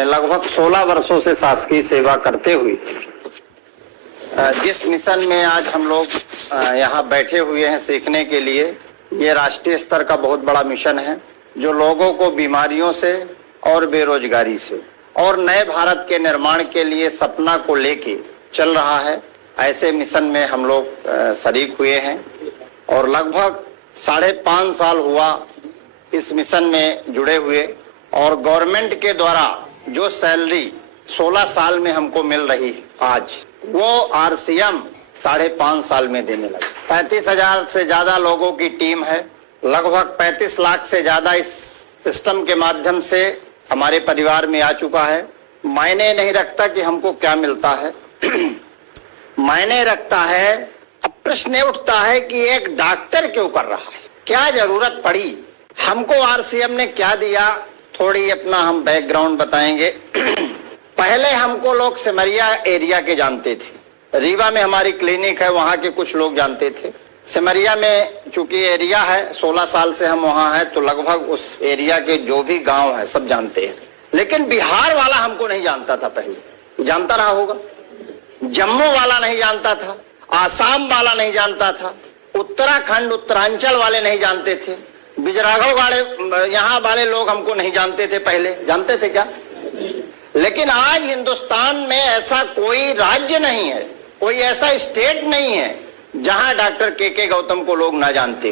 में लगभग 16 वर्षों से शासकीय सेवा करते हुए जिस मिशन में आज हम लोग यहाँ बैठे हुए हैं सीखने के लिए, ये राष्ट्रीय स्तर का बहुत बड़ा मिशन है जो लोगों को बीमारियों से और बेरोजगारी से और नए भारत के निर्माण के लिए सपना को लेके चल रहा है। ऐसे मिशन में हम लोग शरीक हुए हैं और लगभग 5.5 साल हुआ इस मिशन में जुड़े हुए, और गवर्नमेंट के द्वारा जो सैलरी 16 साल में हमको मिल रही है आज, वो आरसीएम 5.5 साल में देने लगे। 35,000 से ज्यादा लोगों की टीम है, लगभग 35 लाख से ज्यादा इस सिस्टम के माध्यम से हमारे परिवार में आ चुका है। मायने नहीं रखता कि हमको क्या मिलता है मायने रखता है, अब प्रश्न उठता है कि एक डॉक्टर क्यों कर रहा है, क्या जरूरत पड़ी, हमको आरसीएम ने क्या दिया। थोड़ी अपना हम बैकग्राउंड बताएंगे। पहले हमको लोग सिमरिया एरिया के जानते थे, रीवा में हमारी क्लिनिक है, वहां के कुछ लोग जानते थे। सिमरिया में चूंकि एरिया है, 16 साल से हम वहां हैं, तो लगभग उस एरिया के जो भी गांव है सब जानते हैं। लेकिन बिहार वाला हमको नहीं जानता था, पहले जानता रहा होगा। जम्मू वाला नहीं जानता था, आसाम वाला नहीं जानता था, उत्तराखंड उत्तरांचल वाले नहीं जानते थे, बिजराघव वाले यहाँ वाले लोग हमको नहीं जानते थे। पहले जानते थे क्या? लेकिन आज हिंदुस्तान में ऐसा कोई राज्य नहीं है, कोई ऐसा स्टेट नहीं है जहां डॉक्टर के गौतम को लोग ना जानते।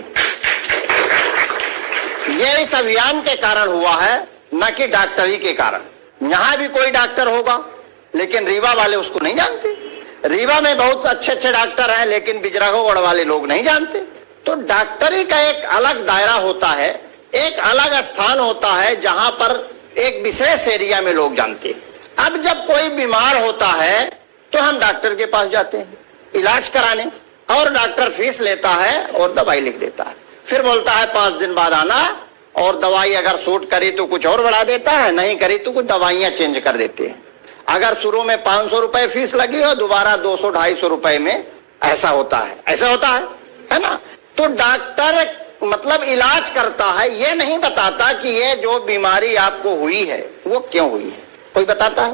ये इस अभियान के कारण हुआ है, न कि डॉक्टरी के कारण। यहां भी कोई डॉक्टर होगा लेकिन रीवा वाले उसको नहीं जानते। रीवा में बहुत अच्छे अच्छे डॉक्टर हैं लेकिन बिजराघौगढ़ वाले लोग नहीं जानते। तो डॉक्टरी का एक अलग दायरा होता है, एक अलग स्थान होता है जहां पर एक विशेष एरिया में लोग जानते हैं। अब जब कोई बीमार होता है तो हम डॉक्टर के पास जाते हैं इलाज कराने, और डॉक्टर फीस लेता है और दवाई लिख देता है, फिर बोलता है 5 दिन बाद आना, और दवाई अगर सूट करी तो कुछ और बढ़ा देता है, नहीं करी तो कुछ दवाइयां चेंज कर देते हैं। अगर शुरू में 500 रुपए फीस लगी हो, दोबारा 200-250 रुपए में ऐसा होता है, ऐसा होता है ना। तो डॉक्टर मतलब इलाज करता है, ये नहीं बताता कि ये जो बीमारी आपको हुई है वो क्यों हुई है। कोई बताता है?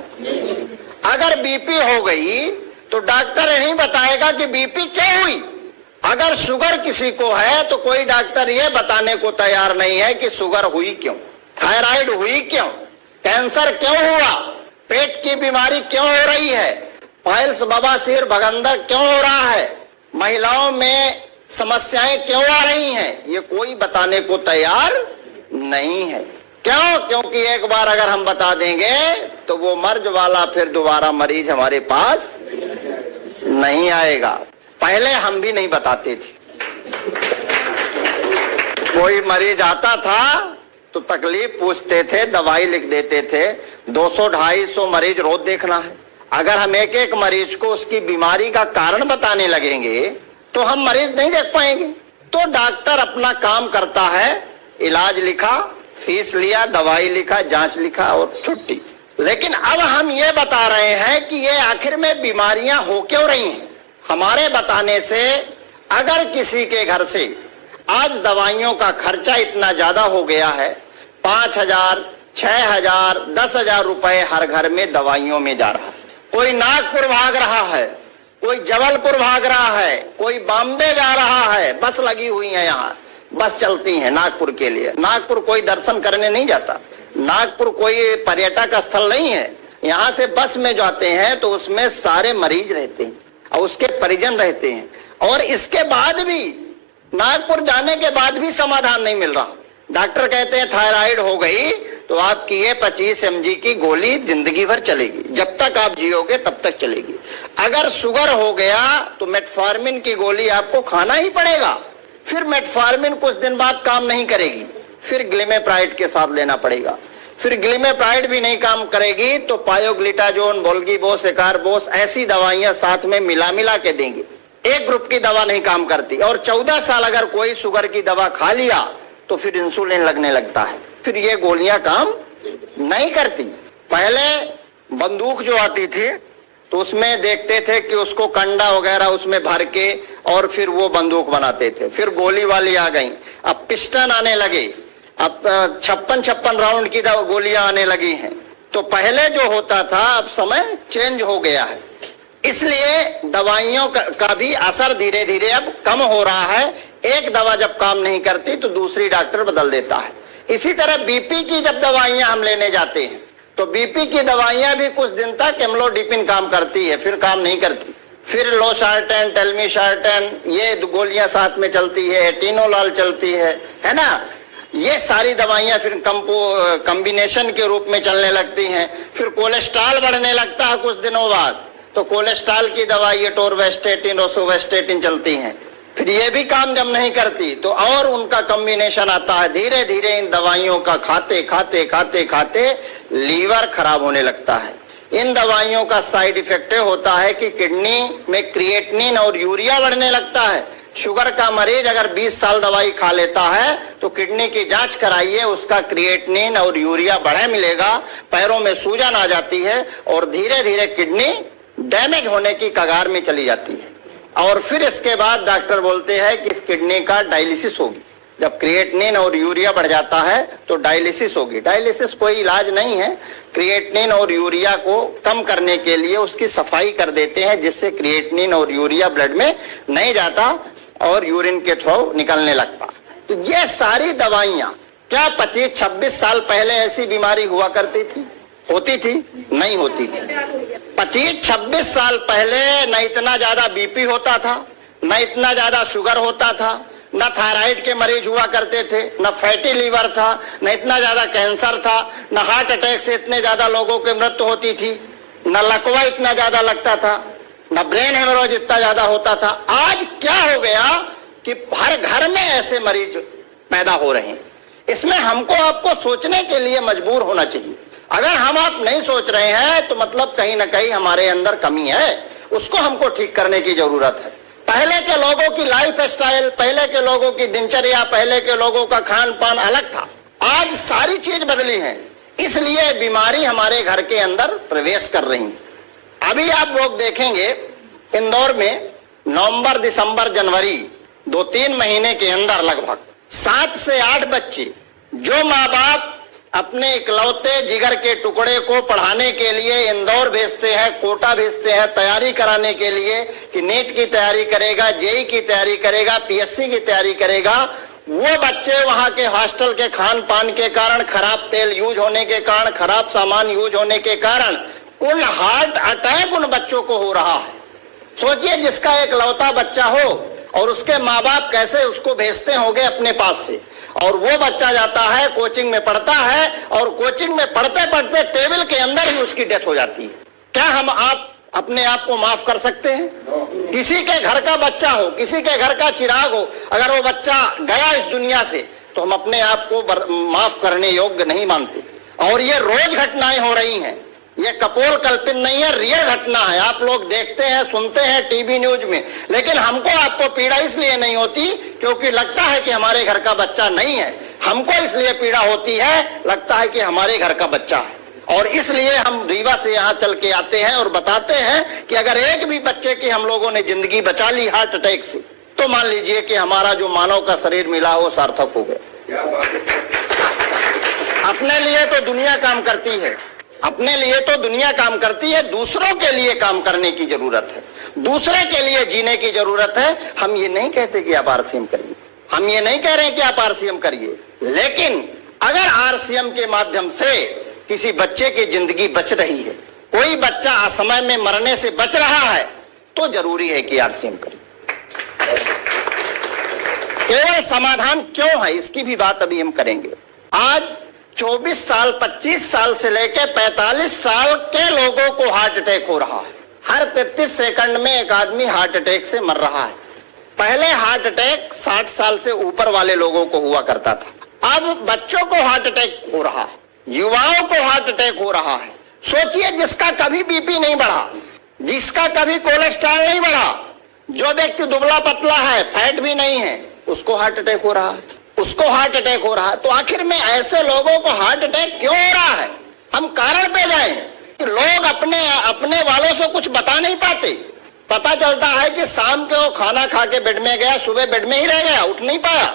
अगर बीपी हो गई तो डॉक्टर नहीं बताएगा कि बीपी क्यों हुई। अगर शुगर किसी को है तो कोई डॉक्टर ये बताने को तैयार नहीं है कि शुगर हुई क्यों, थायराइड हुई क्यों, कैंसर क्यों हुआ, पेट की बीमारी क्यों हो रही है, पाइल्स बवासीर भगंदर क्यों हो रहा है, महिलाओं में समस्याएं क्यों आ रही हैं, ये कोई बताने को तैयार नहीं है। क्यों? क्योंकि एक बार अगर हम बता देंगे तो वो मर्ज वाला फिर दोबारा मरीज हमारे पास नहीं आएगा। पहले हम भी नहीं बताते थे, कोई मरीज आता था तो तकलीफ पूछते थे, दवाई लिख देते थे। 200-250 मरीज रोज देखना है। अगर हम एक एक मरीज को उसकी बीमारी का कारण बताने लगेंगे तो हम मरीज नहीं देख पाएंगे। तो डॉक्टर अपना काम करता है, इलाज लिखा, फीस लिया, दवाई लिखा, जांच लिखा और छुट्टी। लेकिन अब हम ये बता रहे हैं कि ये आखिर में बीमारियां हो क्यों रही हैं। हमारे बताने से अगर किसी के घर से आज दवाइयों का खर्चा इतना ज्यादा हो गया है, 5,000, 6,000, 10,000 रुपए हर घर में दवाइयों में जा रहा है। कोई नागपुर भाग रहा है, कोई जबलपुर भाग रहा है, कोई बॉम्बे जा रहा है। बस लगी हुई है, यहाँ बस चलती है नागपुर के लिए। नागपुर कोई दर्शन करने नहीं जाता, नागपुर कोई पर्यटक स्थल नहीं है। यहाँ से बस में जाते हैं तो उसमें सारे मरीज रहते हैं और उसके परिजन रहते हैं, और इसके बाद भी नागपुर जाने के बाद भी समाधान नहीं मिल रहा। डॉक्टर कहते हैं थायराइड हो गई तो आपकी ये 25 mg की गोली जिंदगी भर चलेगी, जब तक आप जियोगे तब तक चलेगी। अगर शुगर हो गया तो मेटफॉर्मिन की गोली आपको खाना ही पड़ेगा, फिर मेटफॉर्मिन कुछ दिन बाद काम नहीं करेगी, फिर ग्लिमेप्राइड के साथ लेना पड़ेगा, फिर ग्लिमेप्राइड भी नहीं काम करेगी तो पायोग्लिटाजोन, वोल्गीबोस, एकारबोस ऐसी दवाइयां साथ में मिला के देंगे। एक ग्रुप की दवा नहीं काम करती, और 14 साल अगर कोई शुगर की दवा खा लिया तो फिर इंसुलिन लगने लगता है, फिर ये गोलियां काम नहीं करती। पहले बंदूक जो आती थी तो उसमें देखते थे कि उसको कंडा वगैरह उसमें भर के और फिर वो बंदूक बनाते थे। फिर गोली वाली आ गई, अब पिस्टन आने लगे, अब 56 राउंड की गोलियां आने लगी हैं। तो पहले जो होता था अब समय चेंज हो गया है, इसलिए दवाइयों का भी असर धीरे धीरे अब कम हो रहा है। एक दवा जब काम नहीं करती तो दूसरी डॉक्टर बदल देता है। इसी तरह बीपी की जब दवाइयां हम लेने जाते हैं तो बीपी की दवाइयां भी कुछ दिन तक एम्लोडिपिन काम करती है, फिर काम नहीं करती। फिर लोसार्टेन, टेल्मिसार्टेन, ये गोलियां साथ में चलती है, एटिनोलाल चलती है ना। ये सारी दवाइयां फिर कॉम्बिनेशन के रूप में चलने लगती हैं। फिर कोलेस्ट्रॉल बढ़ने लगता है कुछ दिनों बाद, तो कोलेस्ट्रॉल की दवाई टोरवेस्टेटिन, रोसोवेस्टेटिन चलती हैं। फिर ये भी काम जब नहीं करती तो और उनका कॉम्बिनेशन आता है। धीरे धीरे इन दवाइयों का खाते खाते खाते खाते लीवर खराब होने लगता है। इन दवाइयों का साइड इफेक्ट होता है कि किडनी में क्रिएटिनिन और यूरिया बढ़ने लगता है। शुगर का मरीज अगर 20 साल दवाई खा लेता है तो किडनी की जांच कराइए, उसका क्रिएटिनिन और यूरिया बढ़े मिलेगा, पैरों में सूजन आ जाती है और धीरे धीरे किडनी डैमेज होने की कगार में चली जाती है। और फिर इसके बाद डॉक्टर बोलते हैं कि इस किडनी का डायलिसिस होगी। जब क्रिएटिनिन और यूरिया बढ़ जाता है तो डायलिसिस होगी। डायलिसिस कोई इलाज नहीं है, क्रिएटिनिन और यूरिया को कम करने के लिए उसकी सफाई कर देते हैं, जिससे क्रिएटिनिन और यूरिया ब्लड में नहीं जाता और यूरिन के थ्रू निकलने लगता। तो ये सारी दवाइयां क्या 25-26 साल पहले ऐसी बीमारी हुआ करती थी? होती थी? नहीं होती थी। 25-26 साल पहले न इतना ज्यादा बीपी होता था, न इतना ज्यादा शुगर होता था, न थायराइड के मरीज हुआ करते थे, न फैटी लीवर था, न इतना ज्यादा कैंसर था, न हार्ट अटैक से इतने ज्यादा लोगों की मृत्यु होती थी, न लकवा इतना ज्यादा लगता था, न ब्रेन हेमोरेज इतना ज्यादा होता था। आज क्या हो गया कि हर घर में ऐसे मरीज पैदा हो रहे हैं। इसमें हमको आपको सोचने के लिए मजबूर होना चाहिए। अगर हम आप नहीं सोच रहे हैं तो मतलब कहीं ना कहीं हमारे अंदर कमी है, उसको हमको ठीक करने की जरूरत है। पहले के लोगों की लाइफ स्टाइल, पहले के लोगों की दिनचर्या, पहले के लोगों का खान पान अलग था। आज सारी चीज बदली है, इसलिए बीमारी हमारे घर के अंदर प्रवेश कर रही है। अभी आप लोग देखेंगे इंदौर में नवंबर, दिसंबर, जनवरी 2-3 महीने के अंदर लगभग 7 से 8 बच्चे जो माँ बाप अपने इकलौते जिगर के टुकड़े को पढ़ाने के लिए इंदौर भेजते हैं, कोटा भेजते हैं तैयारी कराने के लिए कि नीट की तैयारी करेगा, जेई की तैयारी करेगा, पीएससी की तैयारी करेगा, वो बच्चे वहां के हॉस्टल के खान पान के कारण, खराब तेल यूज होने के कारण, खराब सामान यूज होने के कारण उन हार्ट अटैक उन बच्चों को हो रहा है। सोचिए, जिसका एक लौता बच्चा हो और उसके माँ बाप कैसे उसको भेजते होंगे अपने पास से, और वो बच्चा जाता है कोचिंग में पढ़ता है और कोचिंग में पढ़ते पढ़ते टेबल के अंदर ही उसकी डेथ हो जाती है। क्या हम आप अपने आप को माफ कर सकते हैं? किसी के घर का बच्चा हो, किसी के घर का चिराग हो, अगर वो बच्चा गया इस दुनिया से तो हम अपने आप को माफ करने योग्य नहीं मानते। और ये रोज घटनाएं हो रही हैं, ये कपोल कल्पित नहीं है, रियल घटना है। आप लोग देखते हैं, सुनते हैं टीवी न्यूज में, लेकिन हमको आपको पीड़ा इसलिए नहीं होती क्योंकि लगता है कि हमारे घर का बच्चा नहीं है। हमको इसलिए पीड़ा होती है, लगता है कि हमारे घर का बच्चा है। और इसलिए हम रीवा से यहाँ चल के आते हैं और बताते हैं कि अगर एक भी बच्चे की हम लोगों ने जिंदगी बचा ली हार्ट अटैक से, तो मान लीजिए कि हमारा जो मानव का शरीर मिला वो सार्थक हो गया। अपने लिए तो दुनिया काम करती है, अपने लिए तो दुनिया काम करती है, दूसरों के लिए काम करने की जरूरत है, दूसरे के लिए जीने की जरूरत है। हम ये नहीं कहते कि आप आरसीएम करिए, हम ये नहीं कह रहे कि आप आरसीएम करिए, लेकिन अगर आरसीएम के माध्यम से किसी बच्चे की जिंदगी बच रही है, कोई बच्चा असमय में मरने से बच रहा है, तो जरूरी है कि आरसीएम करिए। केवल समाधान क्यों है, इसकी भी बात अभी हम करेंगे। आज 24 साल, 25 साल से लेकर 45 साल के लोगों को हार्ट अटैक हो रहा है। हर 33 सेकंड में एक आदमी हार्ट अटैक से मर रहा है। पहले हार्ट अटैक 60 साल से ऊपर वाले लोगों को हुआ करता था, अब बच्चों को हार्ट अटैक हो रहा है, युवाओं को हार्ट अटैक हो रहा है। सोचिए, जिसका कभी बीपी नहीं बढ़ा, जिसका कभी कोलेस्ट्रॉल नहीं बढ़ा, जो व्यक्ति दुबला पतला है, फैट भी नहीं है, उसको हार्ट अटैक हो रहा है, उसको हार्ट अटैक हो रहा है। तो आखिर में ऐसे लोगों को हार्ट अटैक क्यों हो रहा है? हम कारण पे जाएं कि लोग अपने वालों से कुछ बता नहीं पाते। पता चलता है कि शाम के वो खाना खा के बेड में गया, सुबह बेड में ही रह गया, उठ नहीं पाया।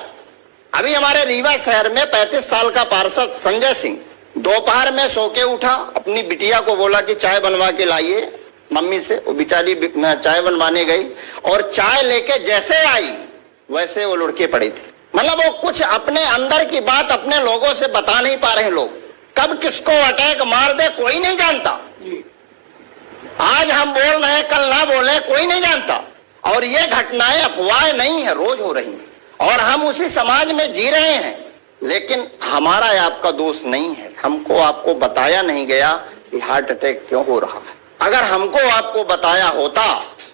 अभी हमारे रीवा शहर में 35 साल का पार्षद संजय सिंह दोपहर में सो के उठा, अपनी बिटिया को बोला कि चाय बनवा के लाइए मम्मी से। वो बेचारी चाय बनवाने गई और चाय लेके जैसे आई वैसे वो लुढ़के पड़ी थी। मतलब वो कुछ अपने अंदर की बात अपने लोगों से बता नहीं पा रहे लोग। कब किसको अटैक मार दे कोई नहीं जानता। आज हम बोल रहे हैं, कल ना बोले कोई नहीं जानता। और ये घटनाएं अफवाह नहीं है, रोज हो रही हैं और हम उसी समाज में जी रहे हैं। लेकिन हमारा आपका दोष नहीं है, हमको आपको बताया नहीं गया कि हार्ट अटैक क्यों हो रहा है। अगर हमको आपको बताया होता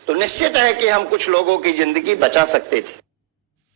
तो निश्चित है कि हम कुछ लोगों की जिंदगी बचा सकते थे।